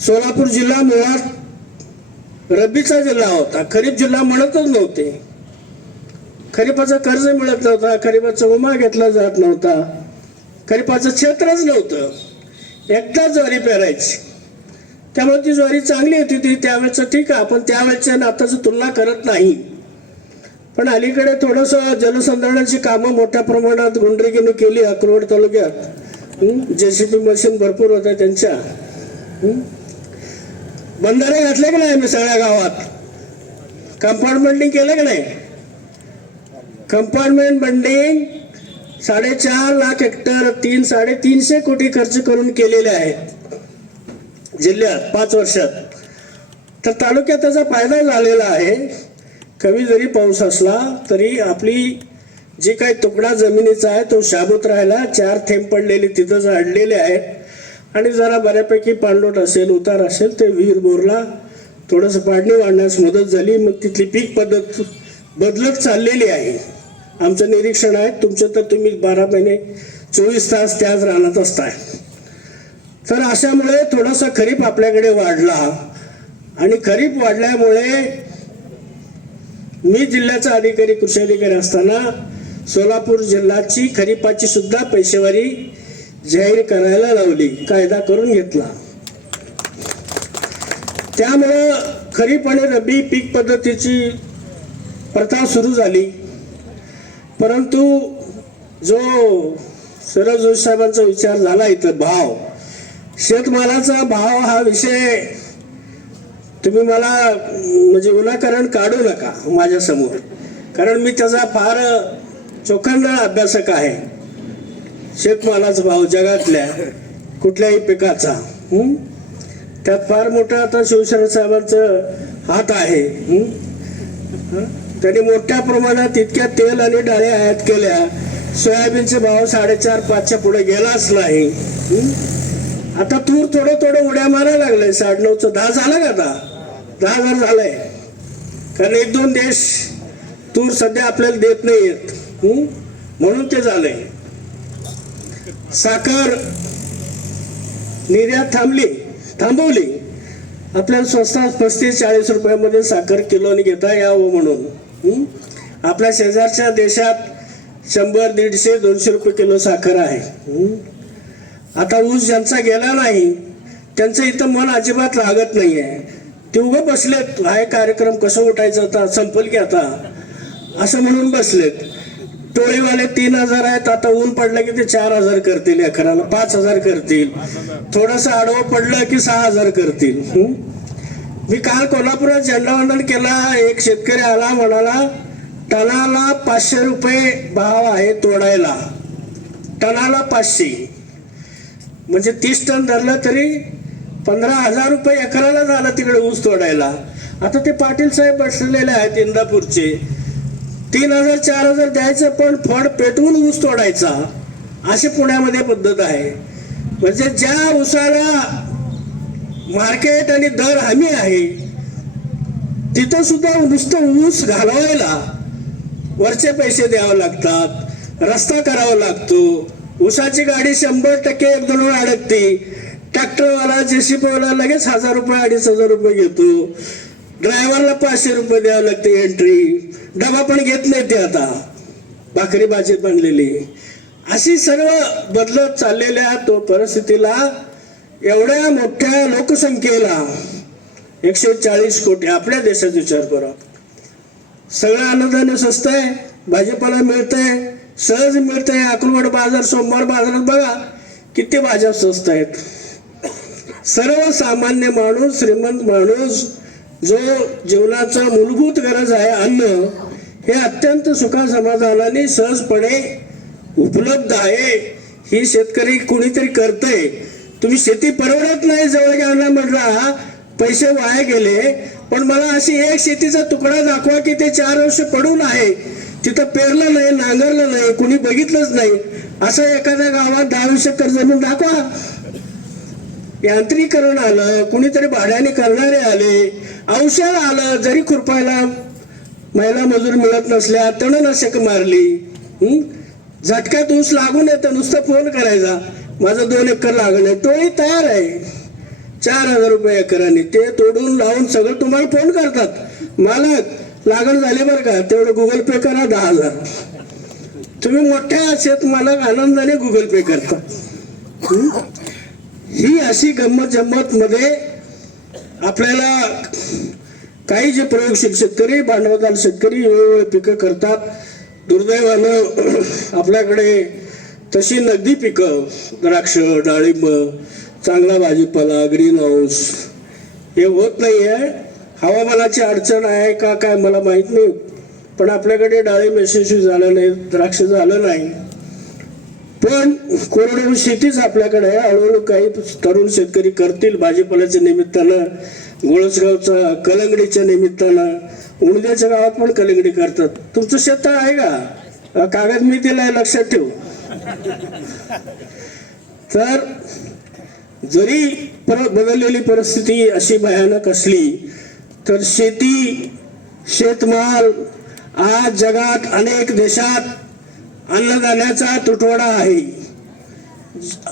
सोलापूर जिल्हा मुळात रब्बीचा जिल्हा होता. खरीप जिल्हा म्हणतच नव्हते. खरीपाचं कर्ज मिळत नव्हता. खरीपाचा उमा घेतला जात नव्हता. खरीपाचं क्षेत्रच नव्हतं. एकदाच ज्वारी पेरायची. त्यामुळे ती ज्वारी चांगली होती ती त्यावेळेचं ठीक आहे. आपण त्यावेळेच्या आणि तुलना करत नाही. पण अलीकडे थोडंसं जलसंधारणाची कामं मोठ्या प्रमाणात गुंडरेगिनी केली अक्रोड तालुक्यात. जे सी बी मशीन भरपूर होत्या त्यांच्या. बंधारे घातले की नाही मी सगळ्या गावात? कंपार्टमेंटिंग केलं की नाही? कंपार्टमेंट बंडिंग साडेचार लाख हेक्टर तीन साडेतीनशे कोटी खर्च करून केलेले आहेत. जिल्ह्यात पाच वर्षात. तर तालुक्यात त्याचा फायदा झालेला आहे. कमी जरी पाऊस असला तरी आपली जी काही तुकडा जमिनीचा आहे तो शाबूत राहिला. चार थेंब पडलेले तिथं झाडलेले आहेत. आणि जरा बऱ्यापैकी पाणलोट असेल उतार असेल ते विहीर बोरला थोडंसं पाडणी वाढण्यास मदत झाली. मग तिथली पीक पद्धत बदलत चाललेली आहे. आमचं निरीक्षण आहे. तुमचं तर तुम्ही बारा महिने चोवीस तास त्याच रानात असताय. तर अशामुळे थोडासा खरीप आपल्याकडे वाढला. आणि खरीप वाढल्यामुळे मी जिल्ह्याचा अधिकारी कृषी अधिकारी असताना सोलापूर जिल्ह्याची खरीपाची सुद्धा पैसेवारी जाहीर करायला लावली कायदा करून घेतला. त्यामुळं खरीप आणि रब्बी पीक पद्धतीची प्रथा सुरू झाली. परंतु जो सरळ जोशी साहेबांचा विचार झाला इथं भाव. शेतमालाचा भाव हा विषय तुम्ही मला म्हणजे विनाकारण काढू नका माझ्यासमोर. कारण मी त्याचा फार चोखंड अभ्यासक आहे. शेतमालाचा भाव जगातल्या कुठल्याही पिकाचा त्यात फार मोठा आता शिवसेना साहेबांचं हात आहे त्यांनी मोठ्या प्रमाणात इतक्या तेल आणि डाळे आयात केल्या सोयाबीनचे भाव साडेचार पाचच्या पुढे गेलाच नाही आता तूर थोडं थोडं उड्या मारायला लागलंय साडेनऊचं दहा झालं का आता? दहा हजार झालंय. कारण एक दोन देश तूर सध्या आपल्याला देत नाही येत म्हणून ते झालंय. साखर निर्यात थांबली थांबवली. आपल्याला स्वस्तात पस्तीस चाळीस रुपयामध्ये साखर किलोने घेता यावं म्हणून. आपल्या शेजारच्या देशात शंभर दीडशे दोनशे रुपये किलो साखर आहे. आता ऊस ज्यांचा गेला नाही त्यांचं इथं मन अजिबात लागत नाही आहे ते उभं बसलेत हा कार्यक्रम कसं उठायचं आता संपल की आता? असं म्हणून बसलेत. टोळीवाले तीन हजार आहेत. आता ऊन पडलं की ते चार हजार करतील एकराला पाच हजार करतील. थोडस आडवं पडलं की सहा हजार करतील. मी काल कोल्हापुरात झेंडावंदन केला. एक शेतकरी आला म्हणाला टनाला पाचशे रुपये भाव आहे तोडायला. टनाला पाचशे. म्हणजे तीस टन धरलं तरी पंधरा हजार रुपये एकराला झालं तिकडे ऊस तोडायला. आता ते पाटील साहेब बसलेले आहेत इंदापूरचे. तीन हजार चार हजार द्यायचं पण फळ पेटवून ऊस तोडायचा अशी पुण्यामध्ये पद्धत आहे. म्हणजे ज्या ऊसाला मार्केट आणि दर हमी आहे तिथं सुद्धा नुसतं ऊस घालवायला वरचे पैसे द्यावे लागतात रस्ता करावा लागतो. ऊसाची गाडी शंभर टक्के एक दोन वेळ अडकते. ट्रॅक्टरवाला जेसीबीवाला लगेच हजार रुपये अडीच हजार रुपये घेतो. ड्रायव्हरला पाचशे रुपये द्यावे लागते एंट्री डबा पण घेत नाही ते आता. भाकरी भाजी बनलेली. अशी सर्व बदलत चाललेल्या तो परिस्थितीला एवढ्या मोठ्या लोकसंख्येला एकशे चाळीस कोटी आपल्या देशाचा विचार करा. सगळं अन्नधान्य स्वस्त आहे भाजीपाला मिळतंय सहज मिळतंय अक्रोड बाजार सोमवार बाजारात बघा किती भाज्या स्वस्त आहेत. सर्वसामान्य माणूस श्रीमंत माणूस जो जीवनाचा मूलभूत गरज आहे अन्न हे अत्यंत सुखा समाधानाने सहजपणे उपलब्ध आहे. ही शेतकरी कुणीतरी करतंय. तुम्ही शेती परवडत नाही जवळ घ्यायला म्हटला पैसे वाया गेले. पण मला अशी एक शेतीचा तुकडा दाखवा की ते चार वर्ष पडून आहे. तिथं पेरलं नाही नांगरलं नाही कुणी बघितलंच नाही. असं एखाद्या गावात दहा वीस कर्ज म्हणून दाखवा. यांत्रिकरण आलं कुणीतरी भाड्याने करणारे आले औषध आलं जरी खुरपायला महिला मजूर मिळत नसल्या तणनाशक मारली झटक्यात ऊस लागून येतं नुसतं फोन करायचा. माझं दोन एकर लागण आहे टोळी तयार आहे. चार हजार रुपये एकराने ते तोडून लावून सगळं तुम्हाला फोन करतात. मालक लागण झाली बरं का? तेवढं गुगल पे करा दहा हजार. तुम्ही मोठ्या शेतमालक आनंदाने गुगल पे करता. ही अशी गंमत जम्मत मध्ये आपल्याला काही जे प्रयोगशील शेतकरी भांडवलदार शेतकरी वेगवेगळे पिकं करतात. दुर्दैवानं आपल्याकडे तशी नगदी पिकं द्राक्ष डाळिंब चांगला भाजीपाला ग्रीन हाऊस हे होत नाही आहे हवामानाची अडचण आहे का काय मला माहीत नाही. पण आपल्याकडे डाळिंब यशस्वी झालं नाही द्राक्ष झालं नाही. पण कोरडवाहू शेतीच आपल्याकडे आहे. हळूहळू काही तरुण शेतकरी करतील. भाजीपाल्याच्या निमित्तानं गोळसगावचा कलंगडीच्या निमित्तानं उणद्याच्या गावात पण कलंगडी करतात. तुमचं शेत आहे का? कागद मी दिलाय लक्षात ठेव. तर जरी परत बदललेली परिस्थिती अशी भयानक असली तर शेती शेतमाल आज जगात अनेक देशात अन्नधान्याचा तुटवडा आहे.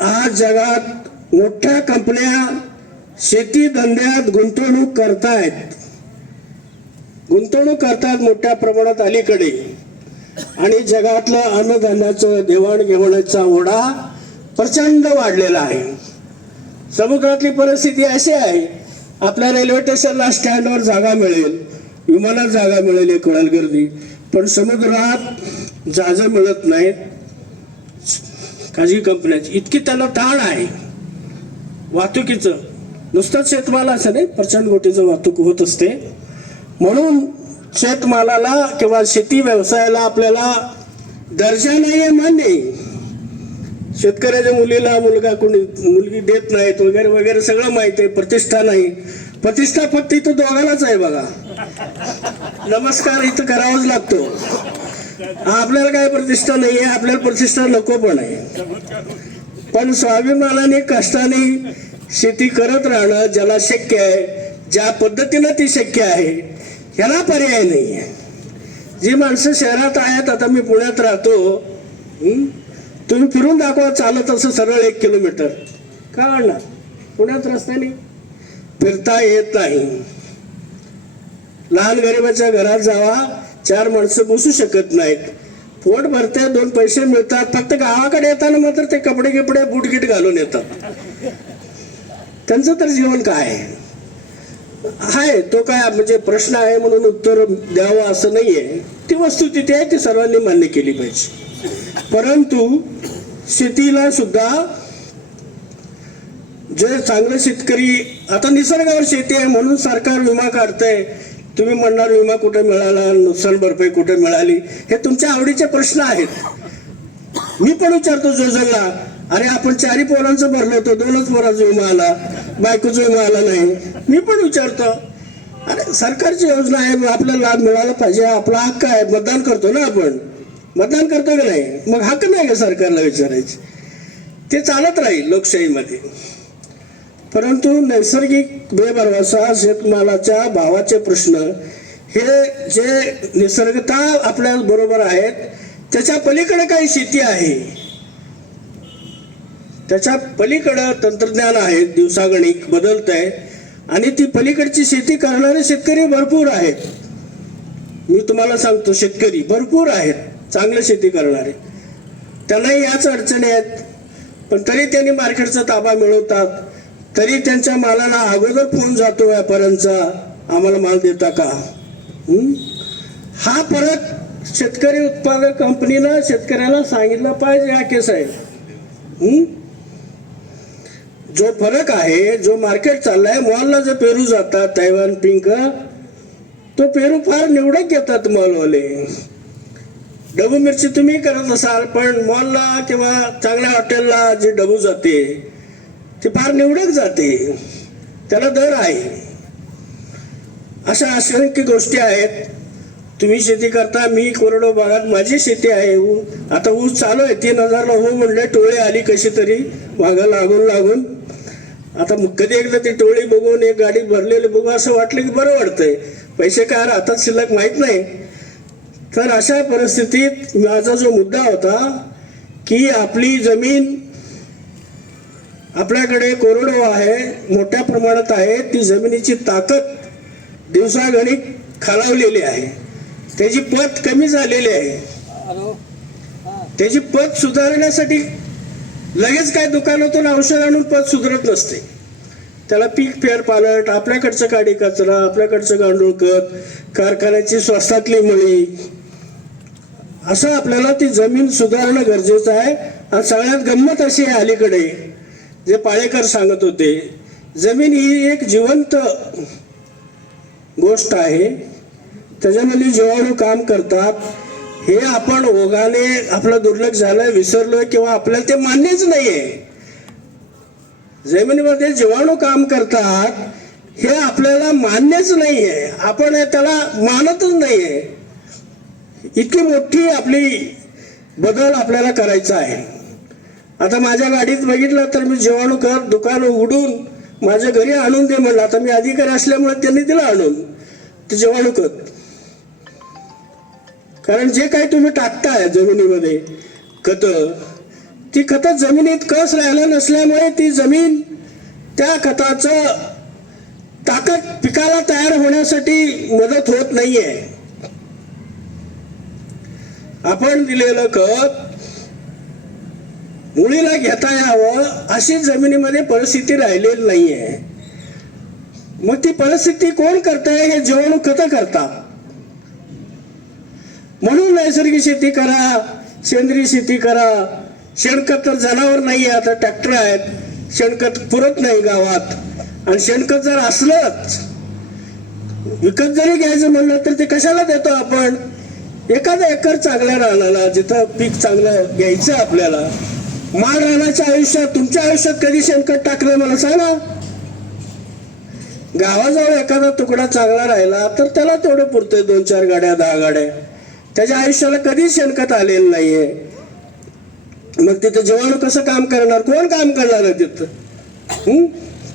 आज जगात मोठ्या कंपन्या शेती धंद्यात गुंतवणूक करतायत. गुंतवणूक करतात मोठ्या प्रमाणात अलीकडे. आणि जगातलं अन्नधान्याचं देवाणघेवाणीचा ओढा प्रचंड वाढलेला आहे. समुद्रातली परिस्थिती अशी आहे आपल्या रेल्वे स्टेशनला स्टँडवर जागा मिळेल विमानात जागा मिळेल एक वेळेला गर्दी. पण समुद्रात जहाजं मिळत नाहीत. खाजगी कंपन्यांची इतकी त्याला ताण आहे. वाहतुकीचं. नुसतंच असं नाही प्रचंड गोटीचं वाहतूक होत असते. म्हणून शेतमालाला किंवा शेती व्यवसायाला आपल्याला दर्जा नाही आहे मान्य. आहे. शेतकऱ्याच्या मुलीला मुलगा कोणी मुलगी देत नाहीत वगैरे वगैरे सगळं माहिती आहे प्रतिष्ठा नाही. प्रतिष्ठा फक्त इथं दोघालाच आहे बघा. नमस्कार इथं करावाच लागतो. आपल्याला काय प्रतिष्ठा नाही आहे आपल्याला प्रतिष्ठा नको पण आहे. पण स्वाभिमानाने कष्टाने शेती करत राहणं ज्याला शक्य आहे ज्या पद्धतीनं ती शक्य आहे ह्याला पर्याय नाही आहे जी माणसं शहरात आहेत आता मी पुण्यात राहतो तुम्ही फिरून दाखवा चालत असं सरळ एक किलोमीटर. का आणणार पुण्यात रस्त्याने फिरता येत नाही. लहान गरिबाच्या घरात जावा चार माणसं बसू शकत नाहीत. पोट भरते दोन पैसे मिळतात. फक्त गावाकडे येताना मात्र ते कपडे गिपडे बुटगिट घालून येतात. त्यांचं तर जीवन काय आहे? आहे तो काय म्हणजे प्रश्न आहे म्हणून उत्तर द्यावं असं नाहीये. ती वस्तू तिथे आहे ती सर्वांनी मान्य केली पाहिजे. परंतु शेतीला सुद्धा जे चांगले शेतकरी आता निसर्गावर शेती आहे म्हणून सरकार विमा काढतंय. तुम्ही म्हणणार विमा कुठे मिळाला नुकसान भरपाई कुठे मिळाली हे तुमच्या आवडीचे प्रश्न आहेत. मी पण विचारतो जोजनला अरे आपण चारी पोरांचं भरलं होतं दोनच पोरांचा विमा आला बायकोचा विमा आला नाही. मी पण विचारतो अरे सरकारची योजना आहे मग आपल्याला लाभ मिळाला पाहिजे आपला हक्क आहे मतदान करतो ना आपण. मतदान करतो की नाही? मग हक्क नाही का सरकारला विचारायचे? ते चालत राहील लोकशाहीमध्ये. परंतु नैसर्गिक बेभरवसा शेतमालाच्या भावाचे प्रश्न हे जे निसर्गता आपल्या बरोबर आहेत त्याच्या पलीकडे काही शेती आहे. त्याच्या पलीकडं तंत्रज्ञान आहे दिवसागणिक बदलत आहे आणि ती पलीकडची शेती करणारे शेतकरी भरपूर आहेत. मी तुम्हाला सांगतो शेतकरी भरपूर आहेत चांगले शेती करणारे. त्यांनाही याच अडचणी आहेत पण तरी त्यांनी मार्केटचा ताबा मिळवतात. तरी त्यांच्या मालाला अगोदर फोन जातो व्यापाऱ्यांचा. आम्हाला माल देता का? हा? फरक शेतकरी उत्पादक कंपनीनं शेतकऱ्याला सांगितलं पाहिजे हा केस आहे. जो फरक आहे जो मार्केट चाललाय मॉलला जे पेरू जातात तैवान पिंक तो पेरू फार निवडक घेतात मॉलवाले. डबू मिरची तुम्ही करत असाल पण मॉलला किंवा चांगल्या हॉटेलला जी डबू जाते ते फार निवडक जाते. त्याला दर आहे. अशा असंख्य गोष्टी आहेत. तुम्ही शेती करता मी कोरडो भागात माझी शेती आहे. ऊ- आता ऊस चालू आहे. तीन हजारला हो म्हणलं टोळे आली कशी तरी. मागं लागून लागून. आता मग कधी एकदा ती टोळी बघून एक गाडी भरलेली बघू असं वाटलं की बरं वाटतंय. पैसे काय राहतात शिल्लक माहीत नाही. तर अशा परिस्थितीत माझा जो मुद्दा होता की आपली जमीन आपल्याकडे कोरडवाहू आहे मोठ्या प्रमाणात आहे ती जमिनीची ताकद दिवसागणिक खालावलेली आहे. त्याची पत कमी झालेली आहे. त्याची पत सुधारण्यासाठी लगेच काय दुकानातून औषध आणून पत सुधारत नसते. त्याला पीक फेर पालट आपल्याकडचं काडी कचरा आपल्याकडचं गांडूळ खत कारखान्याची स्वस्तातली मळी. असं आपल्याला ती जमीन सुधारणं गरजेचं आहे. आणि सगळ्यात गंमत अशी आहे अलीकडे. जे पाळेकर सांगत होते जमीन ही एक जिवंत गोष्ट आहे. त्याच्यामध्ये जीवाणू काम करतात. हे आपण ओघाने आपलं दुर्लक्ष झालंय विसरलोय किंवा आपल्याला ते मान्यच नाहीये. जमिनीमध्ये जीवाणू काम करतात हे आपल्याला मान्यच नाहीये. आपण त्याला मानतच नाहीये. इतकी मोठी आपली बदल आपल्याला करायचा आहे. आता माझ्या गाडीत बघितलं तर मी जीवाणू कर दुकान उघडून माझ्या घरी आणून दे म्हणलं. आता मी अधिकारी असल्यामुळे त्यांनी दिलं आणून. ते जीवाणू खत कारण जे काही तुम्ही टाकताय जमिनीमध्ये खत ती खत जमिनीत कस राहिला नसल्यामुळे ती जमीन त्या खताचं ताकद पिकाला तयार होण्यासाठी मदत होत नाहीये. आपण दिलेलं खत मुलीला घेता यावं अशी जमिनीमध्ये परिस्थिती राहिलेली नाहीये. मग ती परिस्थिती कोण करतंय? हे जीवाणू खत करतात? म्हणून नैसर्गिक शेती करा सेंद्रिय शेती करा. शेणखत तर जनावर नाही आहे आता ट्रॅक्टर आहेत. शेणखत पुरत नाही गावात. आणि शेणखत जर असलंच विकत जरी घ्यायचं म्हणलं तर ते कशाला देतो आपण? एखादा एकर चांगल्या रानाला जिथं पीक चांगलं घ्यायचं आपल्याला माळ रानाच्या आयुष्यात तुमच्या आयुष्यात कधी शेणखत टाकलं मला सांगा. गावाजवळ एखादा तुकडा चांगला राहिला तर त्याला तेवढं पुरते दोन चार गाड्या दहा गाड्या. त्याच्या आयुष्याला कधीच शेणखत आलेलं नाहीये. मग तिथं जीवाणू कसं काम करणार? कोण काम करणार आहे तिथं?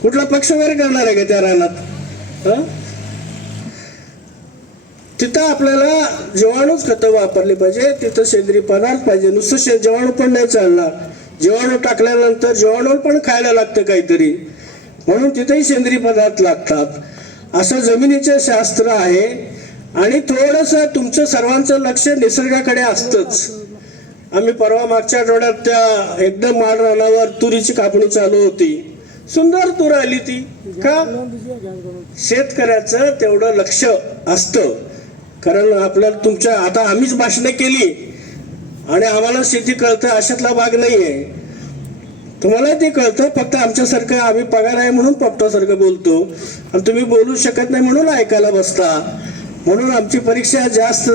कुठला पक्ष वगैरे करणार आहे का त्या रानात? हं? तिथं आपल्याला जीवाणूच खतं वापरली पाहिजे तिथं सेंद्रिय पदार्थ पाहिजे. नुसतं शे जीवाणू पण नाही चालणार. जीवाणू टाकल्यानंतर जीवाणू पण खायला लागतं काहीतरी. म्हणून तिथेही सेंद्रिय पदार्थ लागतात. असं जमिनीचे शास्त्र आहे आणि थोडंसं तुमचं सर्वांचं लक्ष निसर्गाकडे असतंच. आम्ही परवा मागच्या आठवड्यात त्या एकदम माळ रानावर तुरीची कापणी चालू होती. सुंदर तूर आली ती. का? शेतकऱ्याचं तेवढं लक्ष असतं. कारण आपल्याला तुमच्या आता आम्हीच भाषणं केली. आणि आम्हाला शेती कळतं अशातला भाग नाही आहे तुम्हाला ते कळतं फक्त आमच्यासारखं आम्ही पगार आहे म्हणून पप्पासारखं बोलतो. आणि तुम्ही बोलू शकत नाही म्हणून ऐकायला बसता. म्हणून आमची परीक्षा जास्त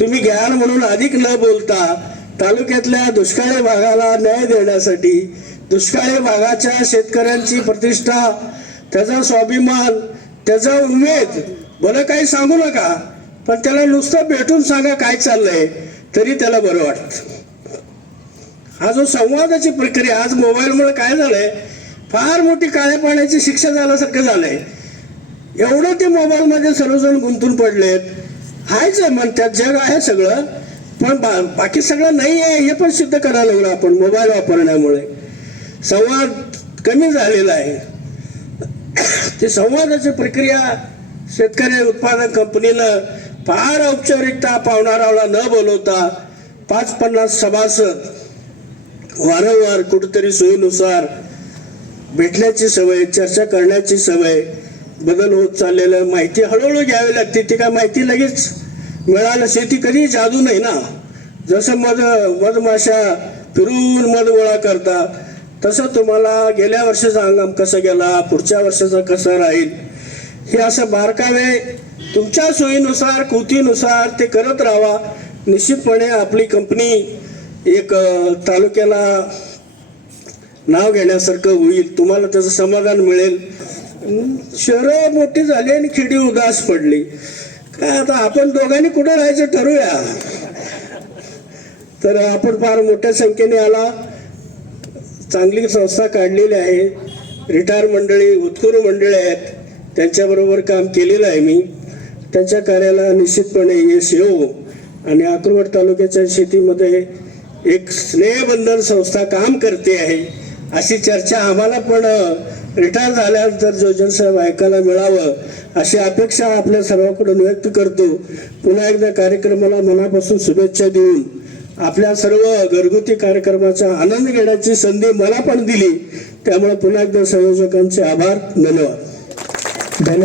तुम्ही घ्याल म्हणून अधिक न बोलता तालुक्यातल्या दुष्काळी भागाला न्याय देण्यासाठी दुष्काळी भागाच्या शेतकऱ्यांची प्रतिष्ठा त्याचा स्वाभिमान त्याचा उमेद भलं काही सांगू नका. पण त्याला नुसतं भेटून सांगा काय चाललंय. तरी त्याला बरं वाटतं. हा जो संवादाची प्रक्रिया आज मोबाईलमुळे काय झालंय? फार मोठी काळ्या पाण्याची शिक्षा झाल्यासारखं झालंय. एवढं ते मोबाईलमध्ये सर्वजण गुंतून पडलेत. हायच आहे म्हणतात जग आहे सगळं. पण बा, बाकी सगळं नाही आहे हे पण सिद्ध करायला लागलो आपण मोबाईल वापरण्यामुळे. संवाद कमी झालेला आहे. ते संवादाची प्रक्रिया शेतकरी उत्पादक कंपनीनं फार औपचारिकता पाहुणारावला न बोलवता पाच पन्नास सभासद वारंवार कुठेतरी सोयीनुसार भेटण्याची सवय चर्चा करण्याची सवय बदल होत चाललेलं माहिती हळूहळू घ्यावी लागते. ती काय माहिती लगेच मिळालं. शेती कधी जादू नाही ना. जसं मध मधमाशा फिरून मध गोळा करतात तसं तुम्हाला गेल्या वर्षाचा हंगाम कसा गेला पुढच्या वर्षाचा कसा राहील हे असं बारकावे तुमच्या सोयीनुसार कृतीनुसार ते करत राहा. निश्चितपणे आपली कंपनी एक तालुक्याला नाव घेण्यासारखं होईल. तुम्हाला त्याचं समाधान मिळेल. शहरं मोठी झाली आणि खिडी उदास पडली. काय आता आपण दोघांनी कुठं राहायचं ठरवूया? तर आपण फार मोठ्या संख्येने आला चांगली संस्था काढलेली आहे. रिटायर मंडळी उत्कुरू मंडळी आहेत. त्यांच्याबरोबर काम केलेलं आहे मी. त्यांच्या कार्याला निश्चितपणे यश येऊ आणि अक्रोड तालुक्याच्या शेतीमध्ये एक स्नेहबंधन संस्था काम करते आहे अशी चर्चा आम्हाला पण रिटायर झाल्यानंतर जोजन साहेब ऐकायला मिळावं अशी अपेक्षा आपल्या सर्वांकडून व्यक्त करतो. पुन्हा एकदा कार्यक्रमाला मनापासून शुभेच्छा देऊन आपल्या सर्व घरगुती कार्यक्रमाचा आनंद घेण्याची संधी मला पण दिली. त्यामुळे पुन्हा एकदा संयोजकांचे आभार धन्यवाद धन्यवाद.